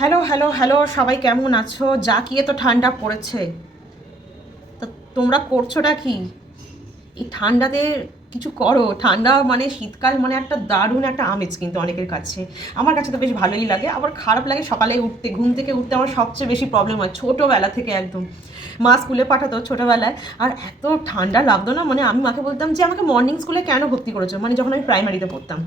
Hello hello hello, সবাই কেমন আছো? যা কি এত ঠান্ডা পড়েছে, তা তোমরা করছোটা কি এই ঠান্ডাতে? কিছু করো। ঠান্ডা মানে শীতকাল মানে একটা দারুণ একটা আমেজ কিন্তু অনেকের কাছে। আমার কাছে তো বেশ ভালোই লাগে, আবার খারাপ লাগে সকালে উঠতে, ঘুম থেকে উঠতে আমার সবচেয়ে বেশি প্রবলেম হয় ছোটোবেলা থেকে একদম। মা স্কুলে পাঠাতো ছোটোবেলায়, আর এত ঠান্ডা লাগতো না, মানে আমি মাকে বলতাম যে আমাকে মর্নিং স্কুলে কেন ভর্তি করেছো, মানে যখন আমি প্রাইমারিতে পড়তাম।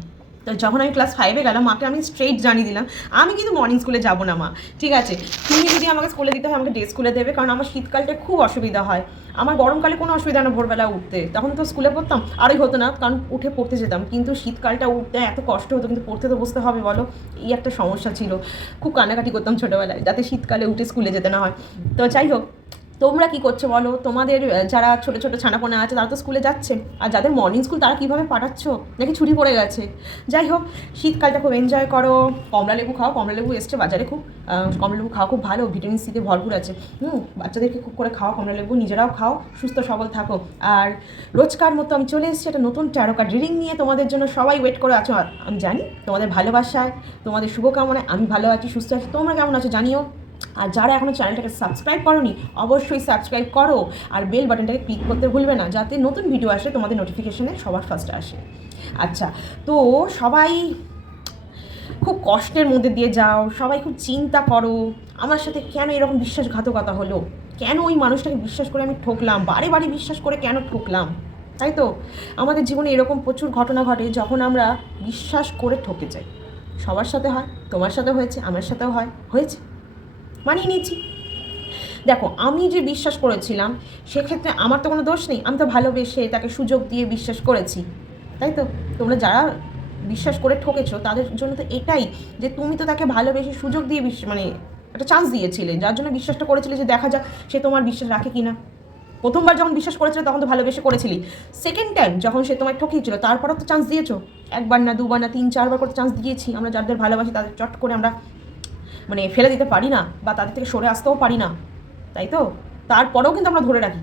তো যখন আমি ক্লাস 5-এ গেলাম, মাকে আমি স্ট্রেইট জানিয়ে দিলাম আমি কিন্তু মর্নিং স্কুলে যাব না মা। ঠিক আছে, তুমি যদি আমাকে স্কুলে দিতে হয় আমাকে ডে স্কুলে দেবে, কারণ আমার শীতকালটা খুব অসুবিধা হয়। আমার গরমকালে কোনো অসুবিধা না ভোরবেলা উঠতে, তখন তো স্কুলে পড়তাম আরই হতো না, কারণ উঠে পড়তে যেতাম। কিন্তু শীতকালটা উঠতে এত কষ্ট হতো, কিন্তু পড়তে তো বসতে হবে বলো, এই একটা সমস্যা ছিল। খুব কান্নাকাটি করতাম ছোটোবেলায় যাতে শীতকালে উঠে স্কুলে যেতে না হয়। তো যাই হোক, তোমরা কি করছো বলো? তোমাদের যারা ছোটো ছোটো ছানাপোনা আছে তারা তো স্কুলে যাচ্ছে, আর যাদের মর্নিং স্কুল তারা কীভাবে পাঠাচ্ছ? নাকি ছুটি পড়ে গেছে? যাই হোক, শীতকালটা খুব এনজয় করো। কমলা লেবু খাও, কমলা লেবু এসছে বাজারে খুব। কমলা লেবু খাওয়া খুব ভালো, ভিটামিন সিতে ভরপুর আছে। বাচ্চাদেরকে খুব করে খাও কমলা লেবু, নিজেরাও খাও, সুস্থ সবল থাকো। আর রোজকার মতো আমি চলে এসেছি একটা নতুন ট্যারো কার্ড রিডিং নিয়ে তোমাদের জন্য। সবাই ওয়েট করে আছো, আর আমি জানি তোমাদের ভালোবাসায়, তোমাদের শুভকামনায় আমি ভালো আছি, সুস্থ আছি। তোমরা কেমন আছো জানিও। আর যারা এখনও চ্যানেলটাকে সাবস্ক্রাইব করোনি অবশ্যই সাবস্ক্রাইব করো, আর বেল বাটনটাকে ক্লিক করতে ভুলবে না, যাতে নতুন ভিডিও আসে তোমাদের নোটিফিকেশনে সবার ফার্স্টে আসে। আচ্ছা, তো সবাই খুব কষ্টের মধ্যে দিয়ে যাও, সবাই খুব চিন্তা করো আমার সাথে কেন এরকম বিশ্বাসঘাতকতা হলো, কেন ওই মানুষটাকে বিশ্বাস করে আমি ঠকলাম, বারে বারে বিশ্বাস করে কেন ঠকলাম। তাই তো আমাদের জীবনে এরকম প্রচুর ঘটনা ঘটে যখন আমরা বিশ্বাস করে ঠকে যাই। সবার সাথে হয়, তোমার সাথে হয়েছে, আমার সাথেও হয়েছে, মানিয়ে নিয়েছি। দেখো, আমি যে বিশ্বাস করেছিলাম সেক্ষেত্রে আমার তো কোনো দোষ নেই, আমি তো ভালোবেসে তাকে সুযোগ দিয়ে বিশ্বাস করেছি। তাই তো তোমরা যারা বিশ্বাস করে ঠকেছো তাদের জন্য তো এটাই, যে তুমি তো তাকে ভালোবেসে সুযোগ দিয়ে মানে একটা চান্স দিয়েছিলে, যার জন্য বিশ্বাসটা করেছিলে যে দেখা যাক সে তোমার বিশ্বাস রাখে কিনা। প্রথমবার যখন বিশ্বাস করেছিলে তখন তো ভালোবেসে করেছিলি, সেকেন্ড টাইম যখন সে তোমায় ঠকিয়েছিল তারপরও তো চান্স দিয়েছো। একবার না, দুবার না, 3-4বার করে চান্স দিয়েছি। আমরা যাদের ভালোবাসি তাদের চট করে আমরা মানে ফেলে দিতে পারি না, বা তাদের থেকে সরে আসতেও পারি না। তাই তো তারপরেও কিন্তু আমরা ধরে রাখি।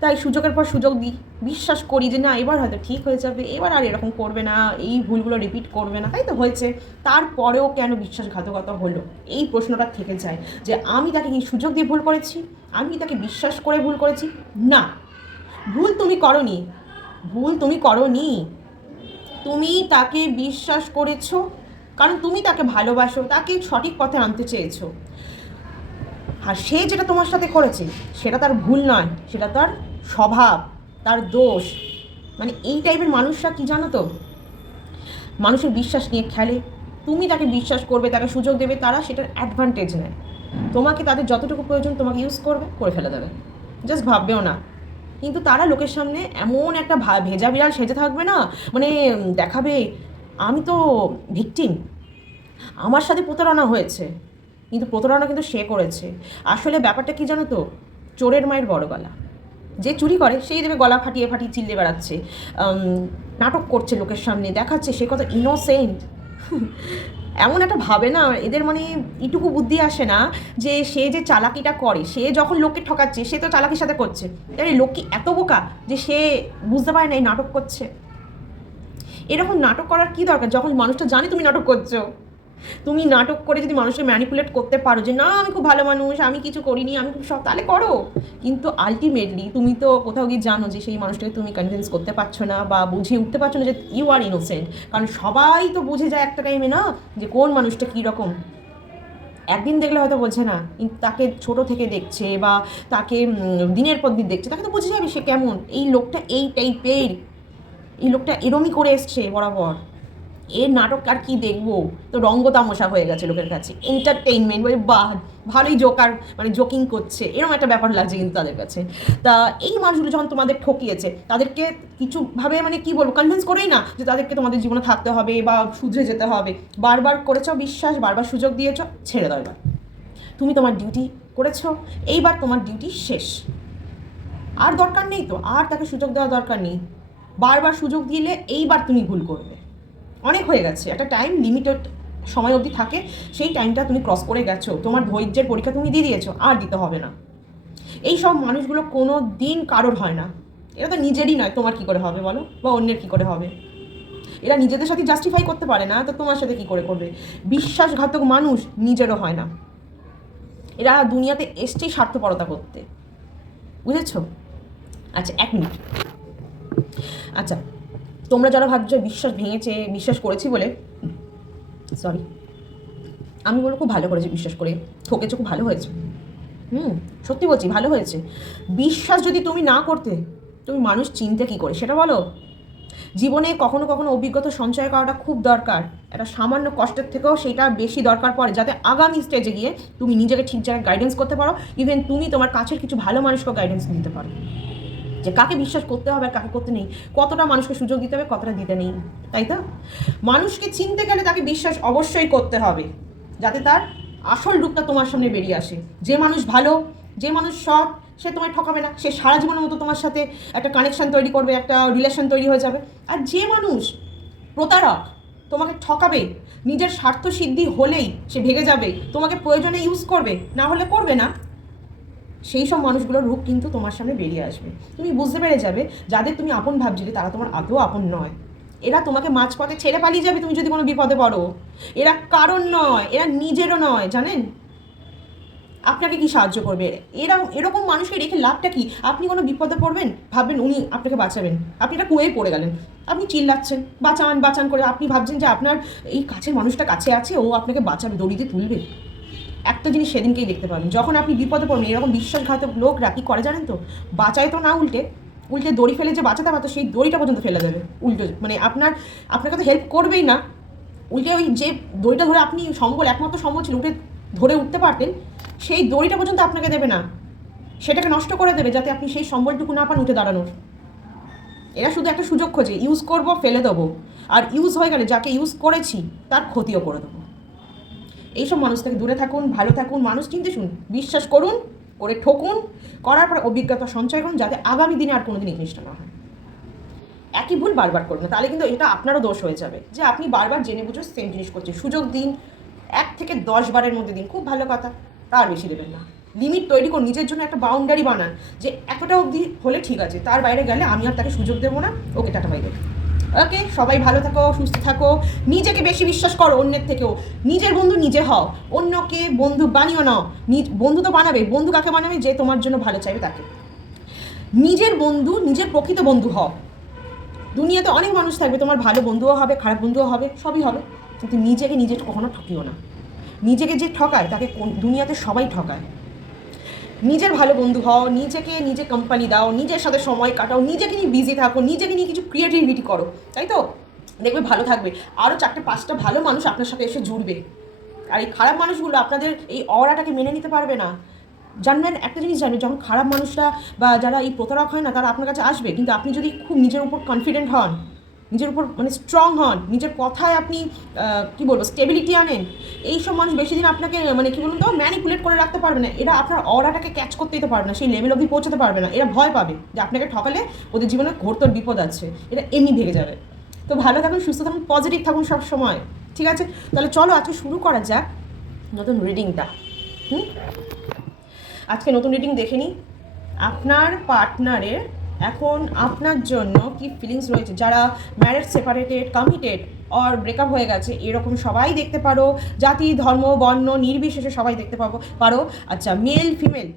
তাই সুযোগের পর সুযোগ দিই, বিশ্বাস করি যে না এবার হয়তো ঠিক হয়ে যাবে, এবার আর এরকম করবে না, এই ভুলগুলো রিপিট করবে না। তাই তো হয়েছে। তারপরেও কেন বিশ্বাসঘাতকতা হলো, এই প্রশ্নটা থেকে যায় যে আমি তাকে কি সুযোগ দিয়ে ভুল করেছি, আমি কি তাকে বিশ্বাস করে ভুল করেছি? না, ভুল তুমি করনি, ভুল তুমি করনি। তুমি তাকে বিশ্বাস করেছো কারণ তুমি তাকে ভালোবাসো, তাকে সঠিক পথে আনতে চেয়েছো। আর সে যেটা তোমার সাথে করেছে সেটা তার ভুল নয়, সেটা তার স্বভাব, তার দোষ। মানে এই টাইপের মানুষরা কি জানো তো, মানুষের বিশ্বাস নিয়ে খেলে। তুমি তাকে বিশ্বাস করবে, তাকে সুযোগ দেবে, তারা সেটার অ্যাডভান্টেজ নেয়। তোমাকে তাদের যতটুকু প্রয়োজন তোমাকে ইউজ করবে, করে ফেলে দেবে, জাস্ট ভাববেও না। কিন্তু তারা লোকের সামনে এমন একটা ভেজা বিড়াল সেজে থাকবে না, মানে দেখাবে আমি তো ভিকটিম, আমার সাথে প্রতারণা হয়েছে। কিন্তু প্রতারণা কিন্তু সে করেছে। আসলে ব্যাপারটা কি জানো তো, চোরের মায়ের বড় গলা। যে চুরি করে সেই দেবে গলা ফাটিয়ে ফাটিয়ে চিল্লে বেড়াচ্ছে, নাটক করছে লোকের সামনে, দেখাচ্ছে সে কত ইনোসেন্ট। এমন একটা ভাবে না এদের, মানে এটুকু বুদ্ধি আসে না যে সে যে চালাকিটা করে, সে যখন লোককে ঠকাচ্ছে সে তো চালাকির সাথে করছে, তাই লোক কি এত বোকা যে সে বুঝতে পারে না এই নাটক করছে। এরকম নাটক করার কি দরকার যখন মানুষটা জানে তুমি নাটক করছো? তুমি নাটক করে যদি মানুষকে ম্যানিপুলেট করতে পারো যে না আমি খুব ভালো মানুষ, আমি কিছু করিনি, আমি খুব সব, তাহলে করো। কিন্তু আলটিমেটলি তুমি তো কোথাও গিয়ে জানো যে সেই মানুষটাকে তুমি কনভিন্স করতে পারছো না, বা বুঝিয়ে উঠতে পারছো না যে ইউ আর ইনোসেন্ট। কারণ সবাই তো বুঝে যায় একটা টাইমে না যে কোন মানুষটা কীরকম। একদিন দেখলে হয়তো বোঝে না, কিন্তু তাকে ছোট থেকে দেখছে বা তাকে দিনের পর দিন দেখছে, তাকে তো বুঝে যাবে সে কেমন, এই লোকটা এই টাইপের, এই লোকটা এরমই করে এসছে বরাবর। এর নাটক আর কি দেখবো, তো রঙ্গ তামশা হয়ে গেছে লোকের কাছে, এন্টারটেইনমেন্ট, মানে বাহ ভালোই জোকার, মানে জোকিং করছে এরকম একটা ব্যাপার লাগছে কিন্তু তাদের কাছে। তা এই মানুষগুলো যখন তোমাদের ঠকিয়েছে তাদেরকে কিছুভাবে মানে কি বলবো, কনভিন্স করেই না যে তাদেরকে তোমাদের জীবনে থাকতে হবে বা শুধরে যেতে হবে। বারবার করেছ বিশ্বাস, বারবার সুযোগ দিয়েছ, ছেড়ে দাও এবার। তুমি তোমার ডিউটি করেছো, এইবার তোমার ডিউটি শেষ। আর দরকার নেই তো, আর তাকে সুযোগ দেওয়া দরকার নেই। বারবার সুযোগ দিলে এইবার তুমি ভুল করবে, অনেক হয়ে গেছে। একটা টাইম লিমিটেড সময় অবধি থাকে, সেই টাইমটা তুমি ক্রস করে গেছো, তোমার ধৈর্যের পরীক্ষা তুমি দিয়ে দিয়েছো, আর দিতে হবে না। এই সব মানুষগুলো কোনো দিন কারোর হয় না। এটা তো নিজেরই নয়, তোমার কী করে হবে বলো, বা অন্যের কী করে হবে? এরা নিজেদের সাথে জাস্টিফাই করতে পারে না, তো তোমার সাথে কি করে করবে? বিশ্বাসঘাতক মানুষ নিজেরও হয় না, এরা দুনিয়াতে এসছেই স্বার্থপরতা করতে, বুঝেছো? আচ্ছা 1 মিনিট। আচ্ছা, তোমরা যারা ভাবছো বিশ্বাস ভেঙেছে, বিশ্বাস করেছি বলে, সরি, আমি বলবো খুব ভালো করেছি বিশ্বাস করে, ঠকেছো, খুব ভালো হয়েছে। সত্যি বলছি, ভালো হয়েছে। বিশ্বাস যদি তুমি না করতে, তুমি মানুষ চিনতে কী করে সেটা বলো? জীবনে কখনো কখনো অভিজ্ঞতা সঞ্চয় করাটা খুব দরকার, একটা সামান্য কষ্টের থেকেও সেটা বেশি দরকার পড়ে, যাতে আগামী স্টেজে গিয়ে তুমি নিজেকে ঠিক জায়গায় গাইডেন্স করতে পারো, ইভেন তুমি তোমার কাছের কিছু ভালো মানুষকেও গাইডেন্স দিতে পারো, যে কাকে বিশ্বাস করতে হবে আর কাকে করতে নেই, কতটা মানুষকে সুযোগ দিতে হবে, কতটা দিতে নেই, তাই তো? মানুষকে চিনতে গেলে তাকে বিশ্বাস অবশ্যই করতে হবে, যাতে তার আসল রূপটা তোমার সামনে বেরিয়ে আসে। যে মানুষ ভালো, যে মানুষ সৎ, সে তোমায় ঠকাবে না, সে সারা জীবনের মতো তোমার সাথে একটা কানেকশন তৈরি করবে, একটা রিলেশন তৈরি হয়ে যাবে। আর যে মানুষ প্রতারক, তোমাকে ঠকাবে, নিজের স্বার্থ সিদ্ধি হলেই সে ভেগে যাবে, তোমাকে প্রয়োজনে ইউজ করবে, না হলে করবে না, সেই সব মানুষগুলোর রূপ কিন্তু তোমার সামনে বেরিয়ে আসবে। তুমি বুঝতে পেরে যাবে যাদের তুমি আপন ভাবছিলে তারা তোমার আদৌ আপন নয়। এরা তোমাকে মাঝপথে ছেড়ে পালিয়ে যাবে তুমি যদি কোনো বিপদে পড়ো। এরা কারণ নয়, এরা নিজেরও নয়, জানেন? আপনাকে কি সাহায্য করবে? এরকম মানুষকে রেখে লাভটা কি? আপনি কোনো বিপদে পড়বেন, ভাববেন উনি আপনাকে বাঁচাবেন, আপনি একটা কুয়েই পড়ে গেলেন, আপনি চিল্লাচ্ছেন বাঁচান বাঁচান করে, আপনি ভাবছেন যে আপনার এই কাছের মানুষটা কাছে আছে, ও আপনাকে বাঁচাবে, দড়িতে তুলবে। একটা জিনিস সেদিনকেই দেখতে পাবেন, যখন আপনি বিপদে পড়বেন। এরকম বিশ্বাসঘাতক লোকরা কী করে জানেন তো? বাঁচায় তো না, উল্টে উল্টে দড়ি ফেলে যে বাঁচাতে পারতো সেই দড়িটা পর্যন্ত ফেলে দেবে উল্টো, মানে আপনাকে তো হেল্প করবেই না, উল্টে ওই যে দড়িটা ধরে আপনি সম্বল, একমাত্র সম্বল ছিল উঠে ধরে উঠতে পারতেন, সেই দড়িটা পর্যন্ত আপনাকে দেবে না, সেটাকে নষ্ট করে দেবে যাতে আপনি সেই সম্বলটুকু না পান উঠে দাঁড়ানোর। এরা শুধু একটা সুযোগ খোঁজে, ইউজ করব, ফেলে দেবো, আর ইউজ হয়ে গেলে যাকে ইউজ করেছি তার ক্ষতিও করে দেবো। এইসব মানুষ থেকে দূরে থাকুন, ভালো থাকুন, মানুষ চিনতে শুনুন, বিশ্বাস করুন, করে ঠকুন, করার পর অভিজ্ঞতা সঞ্চয় করুন, যাতে আগামী দিনে আর কোনোদিন এই জিনিসটা না হয়। একই ভুল বারবার করুন না, তাহলে কিন্তু এটা আপনারও দোষ হয়ে যাবে যে আপনি বারবার জেনে বুঝে সেম জিনিস করছেন। সুযোগ দিন, 1 থেকে 10 বারের মধ্যে দিন, খুব ভালো কথা, তার বেশি দেবেন না। লিমিট তৈরি করুন, নিজের জন্য একটা বাউন্ডারি বানান যে এতটা অবধি হলে ঠিক আছে, তার বাইরে গেলে আমি আর তাকে সুযোগ দেবো না, ওকে টাটা বাই বাই। ওকে, সবাই ভালো থাকো, সুস্থ থাকো, নিজেকে বেশি বিশ্বাস করো অন্যের থেকেও, নিজের বন্ধু নিজে হও, অন্যকে বন্ধু বানিও না। বন্ধু তো বানাবে, বন্ধু কাকে বানাবে? যে তোমার জন্য ভালো চাইবে তাকে। নিজের বন্ধু, নিজের প্রকৃত বন্ধু হও। দুনিয়াতে অনেক মানুষ থাকবে, তোমার ভালো বন্ধুও হবে, খারাপ বন্ধুও হবে, সবই হবে, কিন্তু নিজে কখনো ঠকিও না। নিজেকে যে ঠকায় তাকে দুনিয়াতে সবাই ঠকায়। নিজের ভালো বন্ধু হও, নিজে কোম্পানি দাও, নিজের সাথে সময় কাটাও, নিজেকে নিয়ে বিজি থাকো, নিজেকে নিয়ে কিছু ক্রিয়েটিভিটি করো, তাই তো? দেখবে ভালো থাকবে, আরও 4-5টা ভালো মানুষ আপনার সাথে এসে জুড়বে। আর এই খারাপ মানুষগুলো আপনাদের এই অরাটাকে মেনে নিতে পারবে না। জানবেন, একটা জিনিস জানবেন, যখন খারাপ মানুষরা বা যারা এই প্রতারক হয় না তারা আপনার কাছে আসবে, কিন্তু আপনি যদি খুব নিজের উপর কনফিডেন্ট হন, নিজের উপর মানে স্ট্রং হন, নিজের কথায় আপনি কী বলবো স্টেবিলিটি আনেন, এইসব মানুষ বেশি দিন আপনাকে মানে কী বলুন তো ম্যানিপুলেট করে রাখতে পারবে না। এরা আপনার অরাটাকে ক্যাচ করতে দিতে পারবে না, সেই লেভেল অবধি পৌঁছাতে পারবে না। এরা ভয় পাবে যে আপনাকে ঠকালে ওদের জীবনে ঘোরতর বিপদ আছে, এটা এমনি ভেঙে যাবে। তো ভালো থাকুন, সুস্থ থাকুন, পজিটিভ থাকুন সব সময়, ঠিক আছে? তাহলে চলো আজকে শুরু করা যাক নতুন রিডিংটা। আজকে নতুন রিডিং দেখে নিই আপনার পার্টনারের এখন আপনার জন্য কি ফিলিংস রয়েছে। যারা married, separated, committed or breakup হয়ে গেছে, এরকম সবাই দেখতে পারো, জাতি ধর্ম বর্ণ নির্বিশেষে সবাই দেখতে পারো। আচ্ছা, মেল ফিমেল,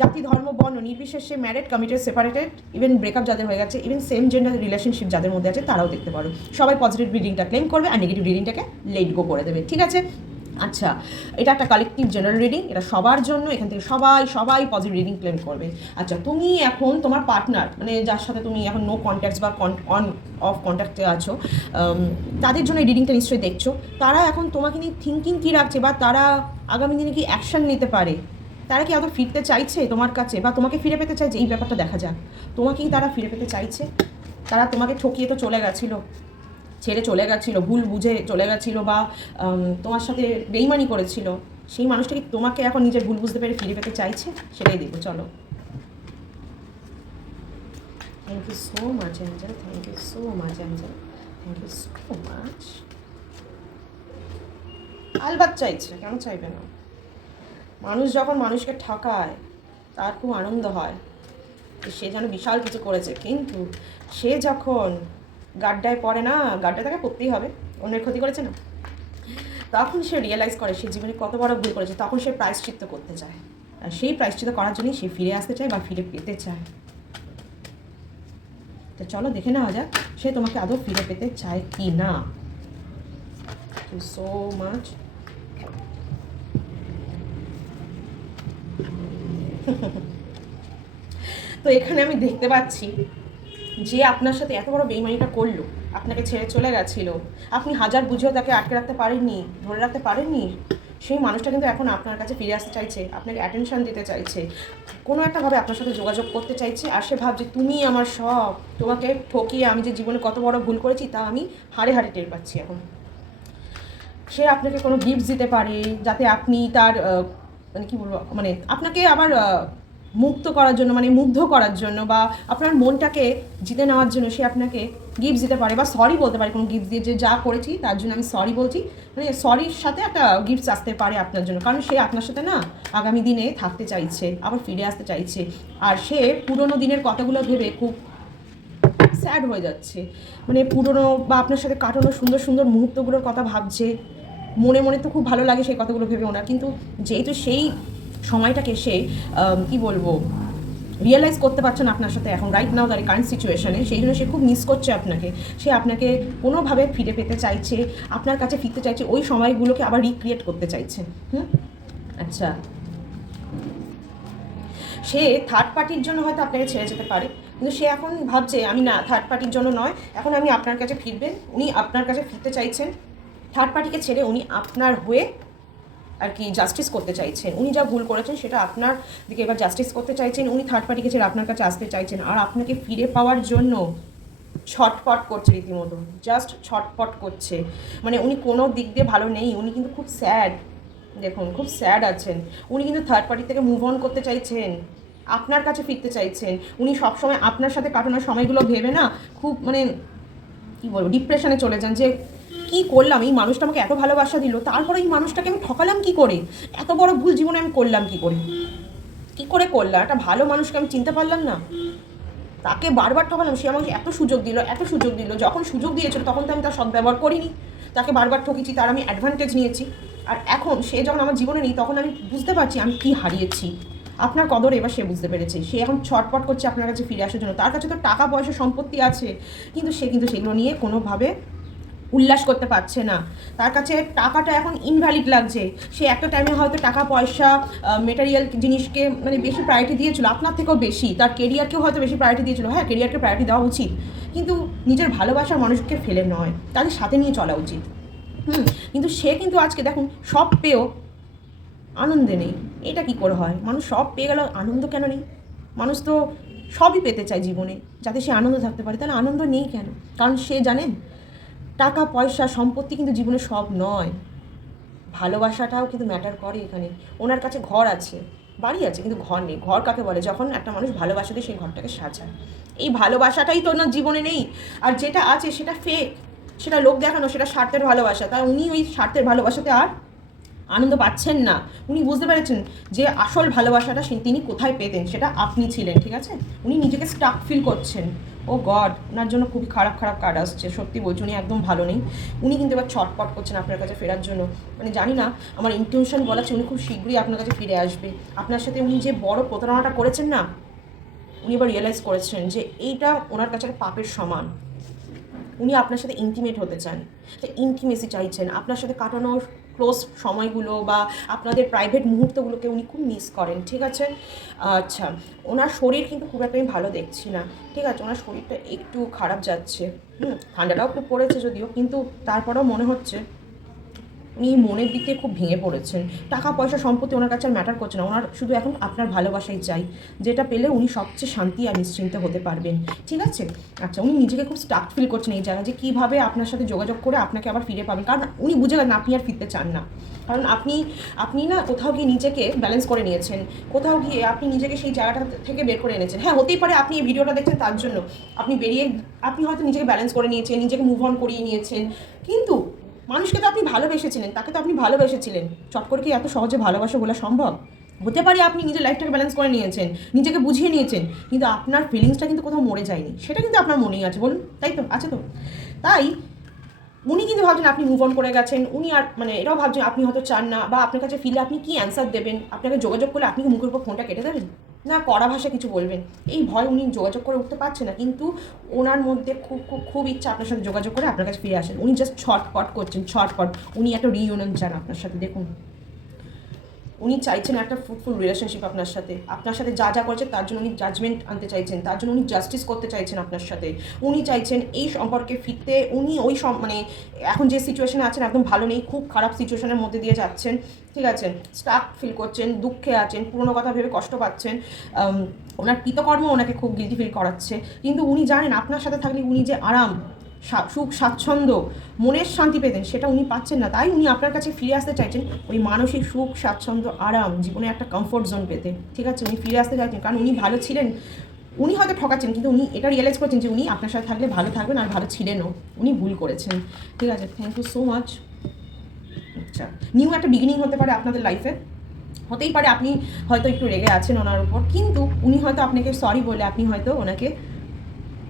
জাতি ধর্ম বর্ণ নির্বিশেষে, married, committed, separated, even breakup যাদের হয়ে গেছে, ইভেন সেম জেন্ডার রিলেশনশিপ যাদের মধ্যে আছে তারাও দেখতে পারো। সবাই পজিটিভ রিডিংটা ক্লেম করবে আর নেগেটিভ রিডিংটাকে লেট গো করে দেবে, ঠিক আছে? আচ্ছা, এটা একটা কালেকটিভ জেনারেল রিডিং, এটা সবার জন্য, এখান থেকে সবাই পজিটিভ রিডিং ক্লেম করবে। আচ্ছা, তুমি এখন তোমার পার্টনার মানে যার সাথে তুমি এখন নো কন্ট্যাক্টস বা অন অফ কন্ট্যাক্টে আছো, তাদের জন্য এই রিডিংটা নিশ্চয়ই দেখছো। তারা এখন তোমাকে নিয়ে থিঙ্কিং কী রাখছে, বা তারা আগামী দিনে কি অ্যাকশন নিতে পারে, তারা কি আদৌ ফিরতে চাইছে তোমার কাছে, বা তোমাকে ফিরে পেতে চাইছে, এই ব্যাপারটা দেখা যাক। তোমাকেই তারা ফিরে পেতে চাইছে। তারা তোমাকে ঠকিয়ে তো চলে গেছিলো, ছেড়ে চলে গেছিলো, ভুল বুঝে চলে গেছিলো, বা তোমার সাথে বেইমানি করেছিল। সেই মানুষটা কি তোমাকে এখন নিজের ভুল বুঝতে পেরে ফিরে পেতে চাইছে, সেটাই দেখো। চলো। Thank you so much Angel, thank you so much Angel, thank you so much. আলবাত চাইছে, কেন চাইবে না? মানুষ যখন মানুষকে ঠকায় তার খুব আনন্দ হয়, সে যেন বিশাল কিছু করেছে, কিন্তু সে যখন গাড্ডায় পড়ে না, গাড্ডায় তাকে পড়তেই হবে, অন্যের ক্ষতি করেছে না, তখন সে রিয়েলাইজ করে সে জীবনে কত বড় ভুল করেছে, তখন সে প্রায়শ্চিত্ত করতে চায়, আর সেই প্রায়শ্চিত্ত করার জন্যই সে ফিরে আসতে চায় বা ফিরে পেতে চায়। তো চলো দেখে নেওয়া যাক সে তোমাকে আদৌ ফিরে পেতে চায় কি না। সো মাচ তো এখানে আমি দেখতে পাচ্ছি যে আপনার সাথে এত বড় বেইমানিটা করলো, আপনাকে ছেড়ে চলে গেছিল, আপনি হাজার বুঝেও তাকে আটকে রাখতে পারেননি, ধরে রাখতে পারেননি, সেই মানুষটা কিন্তু এখন আপনার কাছে ফিরে আসতে চাইছে, আপনাকে অ্যাটেনশন দিতে চাইছে, কোনো একটাভাবে আপনার সাথে যোগাযোগ করতে চাইছে, আর সে ভাবছে তুমি আমার সব, তোমাকে ঠকিয়ে আমি যে জীবনে কত বড় ভুল করেছি তা আমি হাড়ে হাড়ে টের পাচ্ছি এখন। সে আপনাকে কোনো গিফট দিতে পারে যাতে আপনি তার মানে কী বলবো, মানে আপনাকে আবার মুক্ত করার জন্য, মানে মুগ্ধ করার জন্য বা আপনার মনটাকে জিতে নেওয়ার জন্য সে আপনাকে গিফট দিতে পারে বা সরি বলতে পারে কোনো গিফট দিয়ে, যে যা করেছি তার জন্য আমি সরি বলছি, মানে সরির সাথে একটা গিফট আসতে পারে আপনার জন্য, কারণ সে আপনার সাথে না আগামী দিনে থাকতে চাইছে, আবার ফিরে আসতে চাইছে, আর সে পুরোনো দিনের কথাগুলো ভেবে খুব স্যাড হয়ে যাচ্ছে, মানে পুরনো বা আপনার সাথে কাটানো সুন্দর সুন্দর মুহূর্তগুলোর কথা ভাবছে, মনে মনে তো খুব ভালো লাগে সেই কথাগুলো ভেবে ওনার, কিন্তু যেহেতু সেই সময়টাকে সে কী বলবো রিয়েলাইজ করতে পারছেন আপনার সাথে এখন রাইট নাও তার কারেন্ট সিচুয়েশনে, সেই জন্য সে খুব মিস করছে আপনাকে, সে আপনাকে কোনোভাবে ফিরে পেতে চাইছে, আপনার কাছে ফিরতে চাইছে, ওই সময়গুলোকে আবার রিক্রিয়েট করতে চাইছে। আচ্ছা, সে থার্ড পার্টির জন্য হয়তো আপনাকে ছেড়ে যেতে পারে, কিন্তু সে এখন ভাবছে আমি না, থার্ড পার্টির জন্য নয়, এখন আমি আপনার কাছে ফিরবেন, উনি আপনার কাছে ফিরতে চাইছেন, থার্ড পার্টিকে ছেড়ে উনি আপনার হয়ে আর কি জাস্টিস করতে চাইছেন, উনি যা ভুল করেছেন সেটা আপনার দিকে এবার জাস্টিস করতে চাইছেন, উনি থার্ড পার্টিকে ছেড়ে আপনার কাছে আসতে চাইছেন, আর আপনাকে ফিরে পাওয়ার জন্য ছটপট করছে রীতিমতো, জাস্ট ছটপট করছে, মানে উনি কোনো দিক দিয়ে ভালো নেই, উনি কিন্তু খুব স্যাড, দেখুন খুব স্যাড আছেন, উনি কিন্তু থার্ড পার্টি থেকে মুভ অন করতে চাইছেন, আপনার কাছে ফিরতে চাইছেন, উনি সবসময় আপনার সাথে কাটানোর সময়গুলো ভেবে না খুব মানে কী বলবো ডিপ্রেশনে চলে যান, যে কী করলাম, এই মানুষটা আমাকে এত ভালোবাসা দিল, তারপরে এই মানুষটাকে আমি ঠকালাম কী করে, এত বড় ভুল জীবনে আমি করলাম কী করে করলাম, একটা ভালো মানুষকে আমি চিনতে পারলাম না, তাকে বারবার ঠকালাম, সে আমাকে এত সুযোগ দিল, যখন সুযোগ দিয়েছিল তখন তো আমি তার সদ্ব্যবহার করিনি, তাকে বারবার ঠকেছি, তার আমি অ্যাডভান্টেজ নিয়েছি, আর এখন সে যখন আমার জীবনে নেই তখন আমি বুঝতে পারছি আমি কী হারিয়েছি, আপনার কদর এবার সে বুঝতে পেরেছে, সে এখন ছটপট করছে আপনার কাছে ফিরে আসার জন্য, তার কাছে তো টাকা পয়সা সম্পত্তি আছে, কিন্তু সে কিন্তু সেগুলো নিয়ে কোনোভাবে উল্লাস করতে পারছে না, তার কাছে টাকাটা এখন ইনভ্যালিড লাগছে, সে একটা টাইমে হয়তো টাকা পয়সা মেটেরিয়াল জিনিসকে মানে বেশি প্রায়োরিটি দিয়েছিল, আপনার থেকেও বেশি, তার কেরিয়ারকেও হয়তো বেশি প্রায়োরিটি দিয়েছিল, হ্যাঁ কেরিয়ারকে প্রায়োরিটি দেওয়া উচিত, কিন্তু নিজের ভালোবাসার মানুষকে ফেলে নয়, তাদের সাথে নিয়ে চলা উচিত। কিন্তু সে কিন্তু আজকে দেখুন সব পেয়েও আনন্দে নেই, এটা কি করে হয়, মানুষ সব পেয়ে গেল আনন্দ কেন নেই, মানুষ তো সবই পেতে চায় জীবনে যাতে সে আনন্দ থাকতে পারে, তাহলে আনন্দ নেই কেন, কারণ সে জানেন টাকা পয়সা সম্পত্তি কিন্তু জীবনে সব নয়, ভালোবাসাটাও কিন্তু ম্যাটার করে এখানে, ওনার কাছে ঘর আছে বাড়ি আছে কিন্তু ঘর নেই, ঘর কাকে বলে যখন একটা মানুষ ভালোবাসা দিয়ে সেই ঘরটাকে সাজায়, এই ভালোবাসাটাই তো ওনার জীবনে নেই, আর যেটা আছে সেটা ফেক, সেটা লোক দেখানো, সেটা স্বার্থের ভালোবাসা, তাই উনি ওই স্বার্থের ভালোবাসাতে আর আনন্দ পাচ্ছেন না, উনি বুঝতে পেরেছেন যে আসল ভালোবাসাটা তিনি কোথায় পেতেন, সেটা আপনি ছিলেন, ঠিক আছে, উনি নিজেকে স্টাক ফিল করছেন, ও গড ওনার জন্য খুবই খারাপ কার্ড আসছে, সত্যি বলছি উনি একদম ভালো নেই, উনি কিন্তু এবার ছটপট করছেন আপনার কাছে ফেরার জন্য, মানে জানি না আমার ইনটিউশন বলাচ্ছে উনি খুব শীঘ্রই আপনার কাছে ফিরে আসবে, আপনার সাথে উনি যে বড় প্রতারণাটা করেছেন না, উনি এবার রিয়েলাইজ করেছেন যে এইটা ওনার কাছে একটা পাপের সমান, উনি আপনার সাথে ইন্টিমেট হতে চান, ইন্টিমেসি চাইছেন, আপনার সাথে কাটানোর ক্লোজ সময়গুলো বা আপনাদের প্রাইভেট মুহূর্তগুলোকে উনি খুব মিস করেন, ঠিক আছে। আচ্ছা, ওনার শরীর কিন্তু খুব একটা আমি ভালো দেখছি না, ঠিক আছে, ওনার শরীরটা একটু খারাপ যাচ্ছে, ঠান্ডাটাও খুব পড়েছে যদিও, কিন্তু তারপরেও মনে হচ্ছে উনি মনের দিক থেকে খুব ভেঙে পড়েছেন, টাকা পয়সা সম্পত্তি ওনার কাছে আর ম্যাটার করছে না, ওনার শুধু এখন আপনার ভালোবাসাই চাই, যেটা পেলে উনি সবচেয়ে শান্তি আর নিশ্চিন্তে হতে পারবেন, ঠিক আছে। আচ্ছা, উনি নিজেকে খুব স্টাক ফিল করছেন এই জায়গায়, যে কীভাবে আপনার সাথে যোগাযোগ করে আপনাকে আবার ফিরে পাবেন, কারণ উনি বুঝে গেলেন আপনি আর ফিরতে চান না, কারণ আপনি না কোথাও গিয়ে নিজেকে ব্যালেন্স করে নিয়েছেন, কোথাও গিয়ে আপনি নিজেকে সেই জায়গাটা থেকে বের করে এনেছেন, হ্যাঁ হতেই পারে আপনি এই ভিডিওটা দেখছেন তার জন্য আপনি হয়তো নিজেকে ব্যালেন্স করে নিয়েছেন, নিজেকে মুভ অন করিয়ে নিয়েছেন, কিন্তু মানুষকে তো আপনি ভালোবেসেছিলেন, তাকে তো আপনি ভালোবেসেছিলেন, চট করে কি এত সহজে ভালোবাসা বলা সম্ভব, হতে পারে আপনি নিজের লাইফটাকে ব্যালেন্স করে নিয়েছেন, নিজেকে বুঝিয়ে নিয়েছেন, কিন্তু আপনার ফিলিংসটা কিন্তু কোথাও মরে যায়নি, সেটা কিন্তু আপনার মনেই আছে, বলুন তাই তো, আছে তো। তাই উনি কিন্তু ভাবছেন আপনি মুভ অন করে গেছেন, উনি আর মানে এটাও ভাবছেন আপনি হয়তো চান না, বা আপনার কাছে ফিরলে আপনি কী অ্যান্সার দেবেন, আপনাকে যোগাযোগ করলে আপনি কি মুখের উপর ফোনটা কেটে দেবেন, না কড়া ভাষায় কিছু বলবেন, এই ভয় উনি যোগাযোগ করে উঠতে পারছেন না। কিন্তু ওনার মধ্যে খুব খুব খুব ইচ্ছা আপনার সাথে যোগাযোগ করে আপনার কাছে ফিরে আসেন। উনি জাস্ট ছটপট করছেন, ছটপট। উনি একটা রিইউনিয়ন চান আপনার সাথে, দেখুন উনি চাইছেন একটা ফ্রুটফুল রিলেশনশিপ আপনার সাথে। আপনার সাথে যা যা করেছে তার জন্য উনি জাজমেন্ট আনতে চাইছেন, তার জন্য উনি জাস্টিস করতে চাইছেন আপনার সাথে। উনি চাইছেন এই সম্পর্কে ফিরতে। উনি ওই মানে এখন যে সিচুয়েশনে আছেন একদম ভালো নেই, খুব খারাপ সিচুয়েশনের মধ্যে দিয়ে যাচ্ছেন, ঠিক আছে, স্টাক ফিল করছেন, দুঃখে আছেন, পুরোনো কথা ভেবে কষ্ট পাচ্ছেন, ওনার কৃতকর্ম ওনাকে খুব গিলটি ফিল করাচ্ছে। কিন্তু উনি জানেন আপনার সাথে থাকলে উনি যে আরাম, সুখ, স্বাচ্ছন্দ্য, মনের শান্তি পেতেন, সেটা উনি পাচ্ছেন না। তাই উনি আপনার কাছে ফিরে আসতে চাইছেন ওই মানসিক সুখ, স্বাচ্ছন্দ্য, আরাম, জীবনে একটা কমফোর্ট জোন পেতে, ঠিক আছে। উনি ফিরে আসতে চাইছেন কারণ উনি ভালো ছিলেন। উনি হয়তো ঠকাচ্ছেন, কিন্তু উনি এটা রিয়েলাইজ করছেন যে উনি আপনার সাথে থাকলে ভালো থাকবেন, আর ভালো ছিলেনও, উনি ভুল করেছেন, ঠিক আছে। Thank you so much. আচ্ছা, নিউ একটা বিগিনিং হতে পারে আপনাদের লাইফে। হতেই পারে আপনি হয়তো একটু রেগে আছেন ওনার উপর, কিন্তু উনি হয়তো আপনাকে সরি বলে আপনি হয়তো ওনাকে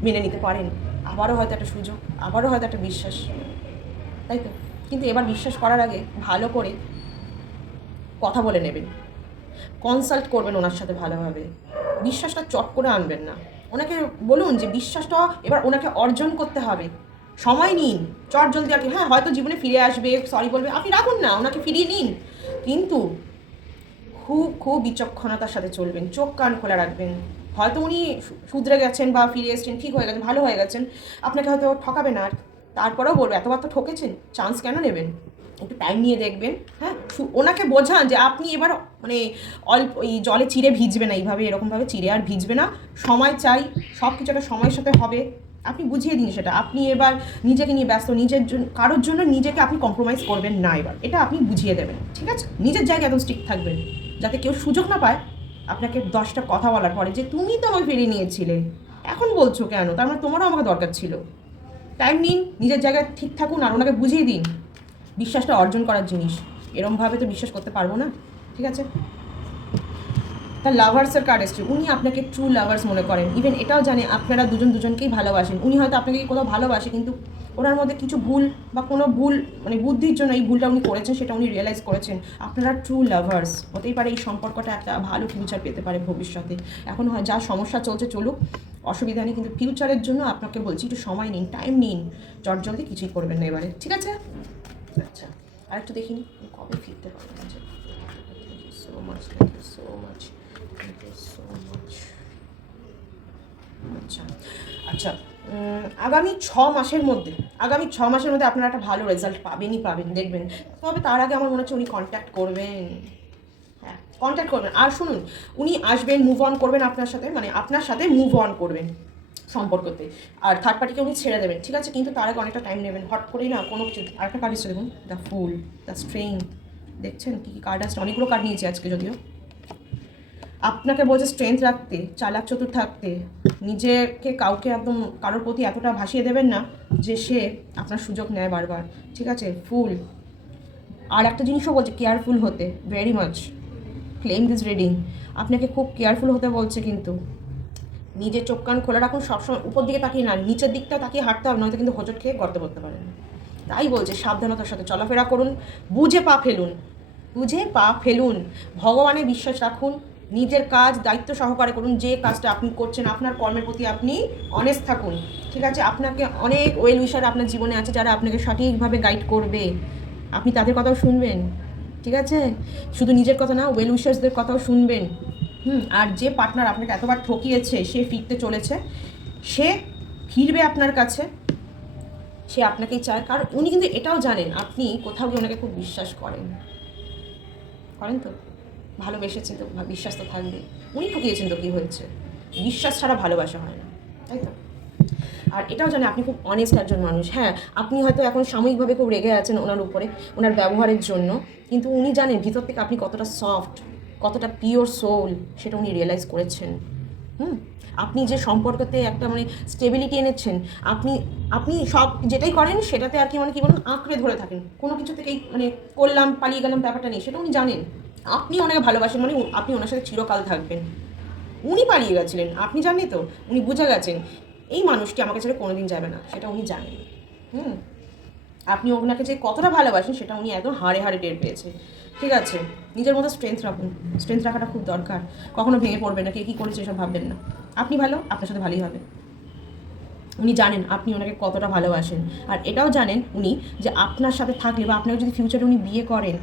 মেনে নিতে পারেন। আবারও হয়তো একটা সুযোগ, আবারও হয়তো একটা বিশ্বাস, তাই তো। কিন্তু এবার বিশ্বাস করার আগে ভালো করে কথা বলে নেবেন, কনসাল্ট করবেন ওনার সাথে ভালোভাবে। বিশ্বাসটা চট করে আনবেন না। ওনাকে বলুন যে বিশ্বাসটা এবার ওনাকে অর্জন করতে হবে, সময় নিন, চট জলদি আর কি। হ্যাঁ, হয়তো জীবনে ফিরে আসবে, সরি বলবে, আপনি রাখুন না, ওনাকে ফিরিয়ে নিন, কিন্তু খুব খুব বিচক্ষণতার সাথে চলবেন, চোখ কান খোলা রাখবেন। হয়তো উনি শুধরে গেছেন বা ফিরে এসছেন, ঠিক হয়ে গেছেন, ভালো হয়ে গেছেন, আপনাকে হয়তো ঠকাবে না আর, তারপরেও বলবো এতবার তো ঠকেছেন, চান্স কেন নেবেন, একটু টাইম নিয়ে দেখবেন। হ্যাঁ, ওনাকে বোঝান যে আপনি এবার মানে অল্প ওই জলে চিড়ে ভিজবে না, এইভাবে এরকমভাবে চিড়ে আর ভিজবে না, সময় চাই, সব কিছু একটা সময়ের সাথে হবে, আপনি বুঝিয়ে দিন সেটা। আপনি এবার নিজেকে নিয়ে ব্যস্ত, নিজের জন্য, কারোর জন্য নিজেকে আপনি কম্প্রোমাইজ করবেন না, এবার এটা আপনি বুঝিয়ে দেবেন, ঠিক আছে। নিজের জায়গায় একদম স্ট্রিক্ট থাকবেন, যাতে কেউ সুযোগ না পায় আপনাকে 10টা কথা বলার পরে যে তুমি তো আমাকে ফিরিয়ে নিয়েছিলে, এখন বলছো কেন, তার মানে তোমারও আমাকে দরকার ছিল। টাইম নিন, নিজের জায়গায় ঠিক থাকুন, আর ওনাকে বুঝিয়ে দিন বিশ্বাসটা অর্জন করার জিনিস, এরমভাবে তো বিশ্বাস করতে পারবো না, ঠিক আছে। তার লাভার্সের কার্ড এসছে, উনি আপনাকে ট্রু লাভার্স মনে করেন, ইভেন এটাও জানে আপনারা দুজন দুজনকেই ভালোবাসেন। উনি হয়তো আপনাকে কোথাও ভালোবাসে, কিন্তু ওনার মধ্যে কিছু ভুল বা কোনো ভুল মানে বুদ্ধির জন্য এই ভুলটা উনি করেছেন, সেটা উনি রিয়েলাইজ করেছেন। আপনারা ট্রু লাভার্স হতেই পারে, এই সম্পর্কটা একটা ভালো ফিউচার পেতে পারে ভবিষ্যতে। এখন হয় যা সমস্যা চলছে চলুক, অসুবিধা নেই, কিন্তু ফিউচারের জন্য আপনাকে বলছি একটু সময় নিন, টাইম নিন, জলদি কিছুই করবেন না এবারে, ঠিক আছে। আচ্ছা, আর একটু দেখিনি কবে ফিরতে পারবেন। আচ্ছা, thank you so much, thank you so much, thank you so much. আচ্ছা আচ্ছা, আগামী 6 মাসের মধ্যে, আপনারা একটা ভালো রেজাল্ট পাবেনই পাবেন, দেখবেন। তবে তার আগে আমার মনে হচ্ছে উনি কন্ট্যাক্ট করবেন, হ্যাঁ কন্ট্যাক্ট করবেন। আর শুনুন, উনি আসবেন, মুভ অন করবেন আপনার সাথে, মানে আপনার সাথে মুভ অন করবেন সম্পর্কতে, আর থার্ড পার্টিকে উনি ছেড়ে দেবেন, ঠিক আছে। কিন্তু তার আগে অনেকটা টাইম নেবেন, হট করেই না কোনো কিছু। আরেকটা কার্ড এসছে দেখুন, দ্য ফুল, দ্য স্ট্রেংথ, দেখছেন কী কী কার্ড আসছে, অনেকগুলো কার্ড নিয়েছি আজকে যদিও। আপনাকে বলছে স্ট্রেংথ রাখতে, চালাক চতুর থাকতে, নিজেকে কাউকে একদম কারোর প্রতি এতটা ভাসিয়ে দেবেন না যে সে আপনার সুযোগ নেয় বারবার, ঠিক আছে। ফুল, আর একটা জিনিসও বলছে কেয়ারফুল হতে, very much claim this reading, আপনাকে খুব কেয়ারফুল হতে বলছে। কিন্তু নিজের চোখ কান খোলা রাখুন, সবসময় উপর দিকে তাকিয়ে না, নিচের দিকটা তাকিয়ে হাঁটতে হবে, নয়তো কিন্তু হোঁচট খেয়ে গর্তে পড়তে পারেন। তাই বলছে সাবধানতার সাথে চলাফেরা করুন, বুঝে পা ফেলুন, বুঝে পা ফেলুন, ভগবানে বিশ্বাস রাখুন, নিজের কাজ দায়িত্ব সহকারে করুন, যে কাজটা আপনি করছেন আপনার কর্মের প্রতি আপনি অনেস্ট থাকুন, ঠিক আছে। আপনাকে অনেক ওয়েল উইশার আপনার জীবনে আছে, যারা আপনাকে সঠিকভাবে গাইড করবে, আপনি তাদের কথাও শুনবেন, ঠিক আছে। শুধু নিজের কথা না, ওয়েল উইশার্সদের কথাও শুনবেন। আর যে পার্টনার আপনাকে এতবার ঠকিয়েছে সে ফিরতে চলেছে, সে ফিরবে আপনার কাছে, সে আপনাকেই চায়, কারণ উনি কিন্তু এটাও জানেন আপনি কোথাও গিয়ে ওনাকে খুব বিশ্বাস করেন, করেন তো, ভালোবেসেছেন তো, বিশ্বাস তো থাকবে। উনি ঠকিয়েছেন তো কী হয়েছে, বিশ্বাস ছাড়া ভালোবাসা হয় না, তাই তো। আর এটাও জানে আপনি খুব অনেস্ট একজন মানুষ। হ্যাঁ, আপনি হয়তো এখন সাময়িকভাবে খুব রেগে আছেন ওনার উপরে, ওনার ব্যবহারের জন্য, কিন্তু উনি জানেন ভিতর থেকে আপনি কতটা সফট, কতটা পিওর সোল, সেটা উনি রিয়েলাইজ করেছেন। আপনি যে সম্পর্কতে একটা মানে স্টেবিলিটি এনেছেন, আপনি আপনি সব যেটাই করেন সেটাতে আর কি মানে কি বলুন, আঁকড়ে ধরে থাকেন, কোনো কিছু থেকেই মানে করলাম পালিয়ে গেলাম ব্যাপারটা নেই, সেটা উনি জানেন। আপনি ওনাকে ভালোবাসেন মানে আপনি ওনার সাথে চিরকাল থাকবেন। উনি পালিয়ে গেছিলেন, আপনি জানেন তো, উনি বুঝে গেছেন এই মানুষটি আমাকে ছেড়ে কোনোদিন যাবে না, সেটা উনি জানেন। হুম, আপনি ওনাকে যে কতটা ভালোবাসেন সেটা উনি একদম হাড়ে হাড়ে টের পেয়েছে। ঠিক আছে, নিজের মধ্যে স্ট্রেংথ রাখুন, স্ট্রেংথ রাখাটা খুব দরকার। কখনো ভেঙে পড়বেন না, কে কী করেছে এসব ভাববেন না। আপনি ভালো, আপনার সাথে ভালোই হবে। উনি জানেন আপনি ওনাকে কতটা ভালোবাসেন, আর এটাও জানেন উনি যে আপনার সাথে থাকলে বা আপনাকে যদি ফিউচারে উনি বিয়ে করেন,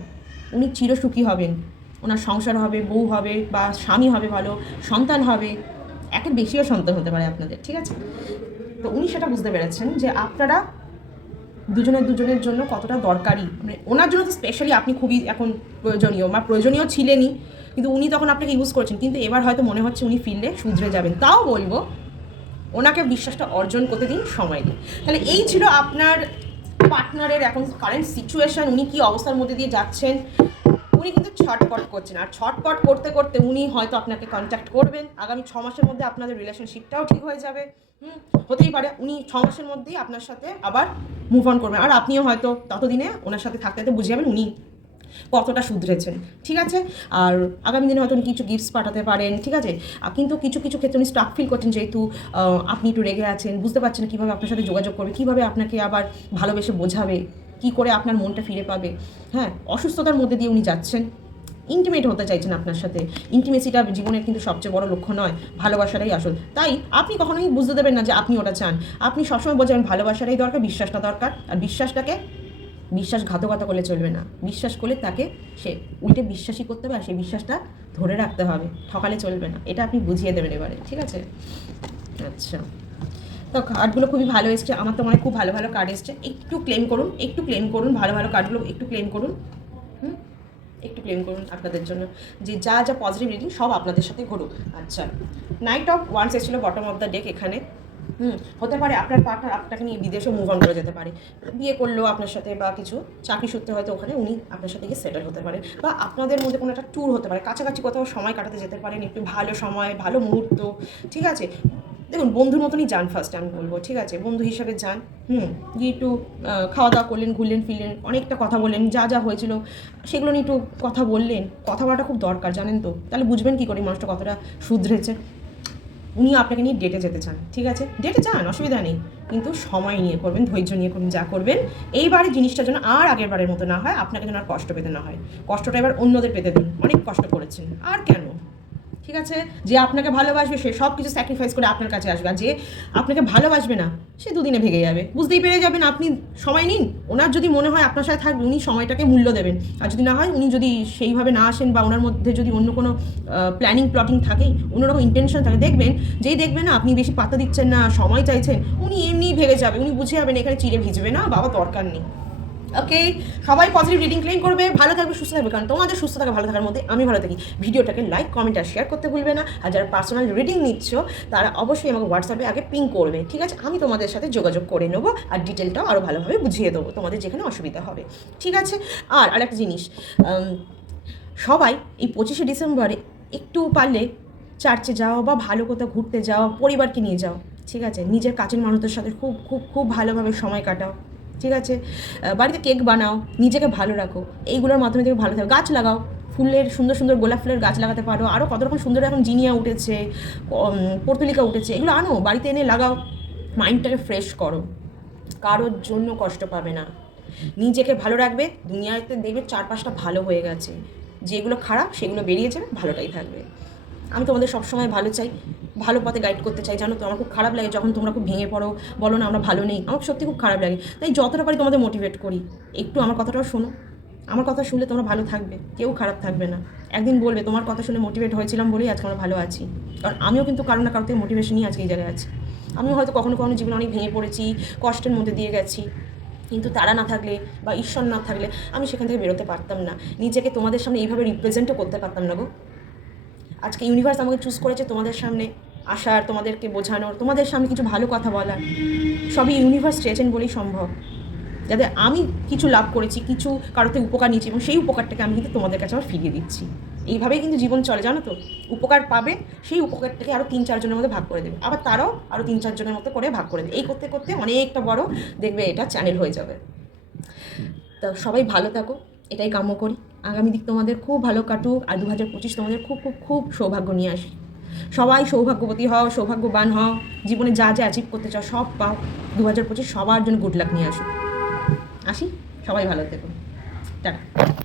উনি চিরসুখী হবেন। ওনার সংসার হবে, বউ হবে বা স্বামী হবে, ভালো সন্তান হবে, একের বেশিও সন্তান হতে পারে আপনাদের। ঠিক আছে, তো উনি সেটা বুঝতে পেরেছেন যে আপনারা দুজনের জন্য কতটা দরকারি। মানে ওনার জন্য তো স্পেশালি আপনি খুবই এখন প্রয়োজনীয়, বা প্রয়োজনীয় ছিলেনই, কিন্তু উনি তখন আপনাকে ইউজ করেছেন, কিন্তু এবার হয়তো মনে হচ্ছে উনি ফিরলে শুধরে যাবেন। তাও বলবো ওনাকে বিশ্বাসটা অর্জন করতে দিন, সময় দিন। তাহলে এই ছিল আপনার পার্টনারের এখন কারেন্ট সিচুয়েশন, উনি কি অবস্থার মধ্যে দিয়ে যাচ্ছেন। উনি কিন্তু ছটপট করছেন, আর ছটপট করতে করতে উনি হয়তো আপনাকে কন্ট্যাক্ট করবেন। আগামী 6 মাসের মধ্যে আপনাদের রিলেশনশিপটাও ঠিক হয়ে যাবে। হতেই পারে উনি 6 মাসের মধ্যেই আপনার সাথে আবার মুভ অন করবেন, আর আপনিও হয়তো ততদিনে ওনার সাথে থাকতে থাকতে বুঝে যাবেন উনি কতটা শুধরেছেন। ঠিক আছে, আর আগামী দিনে হয়তো উনি কিছু গিফটস পাঠাতে পারেন। ঠিক আছে, কিন্তু কিছু কিছু ক্ষেত্রে উনি স্টাক ফিল করছেন, যেহেতু আপনি একটু রেগে আছেন, বুঝতে পারছেন কীভাবে আপনার সাথে যোগাযোগ করবে, কীভাবে আপনাকে আবার ভালোবেসে বোঝাবে, কী করে আপনার মনটা ফিরে পাবে। হ্যাঁ, অসুস্থতার মধ্যে দিয়ে উনি যাচ্ছেন, ইন্টিমেট হতে চাইছেন আপনার সাথে। ইন্টিমেসিটা জীবনের কিন্তু সবচেয়ে বড় লক্ষ্য নয়, ভালোবাসাটাই আসল। তাই আপনি কখনোই বুঝতে দেবেন না যে আপনি ওটা চান। আপনি সবসময় বোঝাবেন ভালোবাসাটাই দরকার, বিশ্বাসটা দরকার, আর বিশ্বাসটাকে বিশ্বাসঘাতকতা করলে চলবে না। বিশ্বাস করলে তাকে সে উল্টে বিশ্বাসই করতে হবে, আর সেই বিশ্বাসটা ধরে রাখতে হবে, ঠকালে চলবে না। এটা আপনি বুঝিয়ে দেবেন এবারে। ঠিক আছে, আচ্ছা, তো কার্ডগুলো খুবই ভালো এসছে, আমার তো মনে হয় খুব ভালো ভালো কার্ড এসছে। একটু ক্লেম করুন, একটু ক্লেম করুন, ভালো ভালো কার্ডগুলো একটু ক্লেম করুন। একটু ক্লেম করুন আপনাদের জন্য, যে যা যা পজিটিভ রিডিং সব আপনাদের সাথে ঘটুক। আচ্ছা, নাইট অফ ওয়ান্স এসেছিলো বটম অফ দ্য ডেক এখানে। হতে পারে আপনার পার্টনার আপনাকে নিয়ে বিদেশে মুভ অন করে যেতে পারে, বিয়ে করলেও আপনার সাথে, বা কিছু চাকরি সূত্রে হয়তো ওখানে উনি আপনার সাথে গিয়ে সেটেল হতে পারে, বা আপনাদের মধ্যে কোনো একটা ট্যুর হতে পারে, কাছাকাছি কোথাও সময় কাটাতে যেতে পারেন, একটু ভালো সময়, ভালো মুহূর্ত। ঠিক আছে, দেখুন বন্ধুর মতনই যান, ফার্স্ট আমি বলবো। ঠিক আছে, বন্ধু হিসাবে যান। গিয়ে একটু খাওয়া দাওয়া করলেন, ঘুরলেন ফিরলেন, অনেকটা কথা বললেন, যা যা হয়েছিল সেগুলো নিয়ে একটু কথা বললেন। কথা বলাটা খুব দরকার, জানেন তো, তাহলে বুঝবেন কী করে মানুষটা কতটা শুধরেছে। উনিও আপনাকে নিয়ে ডেটে যেতে চান। ঠিক আছে, ডেটে যান, অসুবিধা নেই, কিন্তু সময় নিয়ে করবেন, ধৈর্য নিয়ে করুন যা করবেন। এইবারে জিনিসটা যেন আর আগের বারের মতো না হয়, আপনাকে যেন আর কষ্ট পেতে না হয়। কষ্টটা এবার অন্যদের পেতে দিন, অনেক কষ্ট করেছেন, আর কেন। ঠিক আছে, যে আপনাকে ভালোবাসবে সে সব কিছু স্যাক্রিফাইস করে আপনার কাছে আসবে, আর যে আপনাকে ভালোবাসবে না সে দুদিনে ভেঙে যাবে। বুঝতেই পেরে যাবেন, আপনি সময় নিন। ওনার যদি মনে হয় আপনার সাথে থাকবে, উনি সময়টাকে মূল্য দেবেন, আর যদি না হয়, উনি যদি সেইভাবে না আসেন, বা ওনার মধ্যে যদি অন্য কোনো প্ল্যানিং প্লটিং থাকে, অন্যরকম ইন্টেনশন থাকে, দেখবেন যেই দেখবেন না আপনি বেশি পাত্তা দিচ্ছেন না, সময় চাইছেন, উনি এমনিই ভেঙে যাবে। উনি বুঝে যাবেন এখানে চিড়ে ভিজবে না, বাবা দরকার নেই। ওকে, সবাই পজিটিভ রিডিং ক্লেম করবে, ভালো থাকবে, সুস্থ থাকবে, কারণ তোমাদের সুস্থ থাকা ভালো থাকার মধ্যে আমি ভালো থাকি। ভিডিওটাকে লাইক, কমেন্ট আর শেয়ার করতে ভুলবে না। আর যারা পার্সোনাল রিডিং নিচ্ছ তারা অবশ্যই আমাকে হোয়াটসঅ্যাপে আগে পিং করবে। ঠিক আছে, আমি তোমাদের সাথে যোগাযোগ করে নেবো, আর ডিটেলটাও আরও ভালোভাবে বুঝিয়ে দেবো তোমাদের যেখানে অসুবিধা হবে। ঠিক আছে, আর আরেকটা জিনিস, সবাই এই 25শে ডিসেম্বরে একটু পারলে চার্চে যাও, বা ভালো কোথাও ঘুরতে যাও, পরিবারকে নিয়ে যাও। ঠিক আছে, নিজের কাছের মানুষদের সাথে খুব খুব খুব ভালোভাবে সময় কাটাও। ঠিক আছে, বাড়িতে কেক বানাও, নিজেকে ভালো রাখো, এইগুলোর মাধ্যমে তুমি ভালো থাকো। গাছ লাগাও, ফুলের সুন্দর সুন্দর গোলাপ ফুলের গাছ লাগাতে পারো, আরও কত রকম সুন্দর এখন জিনিয়া উঠেছে, পর্তুলিকা উঠেছে, এগুলো আনো বাড়িতে এনে লাগাও, মাইন্ডটাকে ফ্রেশ করো, কারোর জন্য কষ্ট পাবে না। নিজেকে ভালো রাখবে, দুনিয়াতে দেখবে চারপাশটা ভালো হয়ে গেছে, যেগুলো খারাপ সেগুলো বেরিয়ে যাবে, ভালোটাই থাকবে। আমি তোমাদের সবসময় ভালো চাই, ভালো পথে গাইড করতে চাই। জানো তো, আমার খুব খারাপ লাগে যখন তোমরা খুব ভেঙে পড়ো, বলো না আমরা ভালো নেই, আমার সত্যি খুব খারাপ লাগে। তাই যতটা পারি তোমাদের মোটিভেট করি, একটু আমার কথাটাও শোনো। আমার কথা শুনলে তোমরা ভালো থাকবে, কেউ খারাপ থাকবে না। একদিন বলবে তোমার কথা শুনে মোটিভেট হয়েছিলাম বলেই আজকে আমরা ভালো আছি। কারণ আমিও কিন্তু কারো না কারো থেকে মোটিভেশন নিয়ে আজকে এই জায়গায় আছি। আমিও হয়তো কখনো কখনো জীবনে অনেক ভেঙে পড়েছি, কষ্টের মধ্যে দিয়ে গেছি, কিন্তু তারা না থাকলে বা ঈশ্বর না থাকলে আমি সেখান থেকে বেরোতে পারতাম না, নিজেকে তোমাদের সামনে এইভাবে রিপ্রেজেন্টও করতে পারতাম না গো। আজকে ইউনিভার্স আমাকে চুজ করেছে তোমাদের সামনে আসার, তোমাদেরকে বোঝানোর, তোমাদের সামনে কিছু ভালো কথা বলার। সবই ইউনিভার্স চেয়েছেন বলেই সম্ভব, যাতে আমি কিছু লাভ করেছি, কিছু কারোতে উপকার নিয়েছি, এবং সেই উপকারটাকে আমি কিন্তু তোমাদের কাছে আবার ফিরিয়ে দিচ্ছি। এইভাবেই কিন্তু জীবন চলে, জানো তো। উপকার পাবে, সেই উপকারটাকে আরও 3-4 জনের মধ্যে ভাগ করে দেবে, আবার তারাও আরও 3-4 জনের মধ্যে করে ভাগ করে দেবে। এই করতে করতে অনেকটা বড় দেখবে এটা চ্যানেল হয়ে যাবে। তা সবাই ভালো থাকো, এটাই কাম্য করি। আগামী দিক তোমাদের খুব ভালো কাটুক, আর 2025 তোমাদের খুব খুব খুব সৌভাগ্য নিয়ে আসি। সবাই সৌভাগ্যবতী হও, সৌভাগ্যবান হও, জীবনে যা যা অ্যাচিভ করতে চাও সব পাও। 2025 সবার জন্য গুড লাক নিয়ে আসুক। আসি, সবাই ভালো থেকো, টাটা।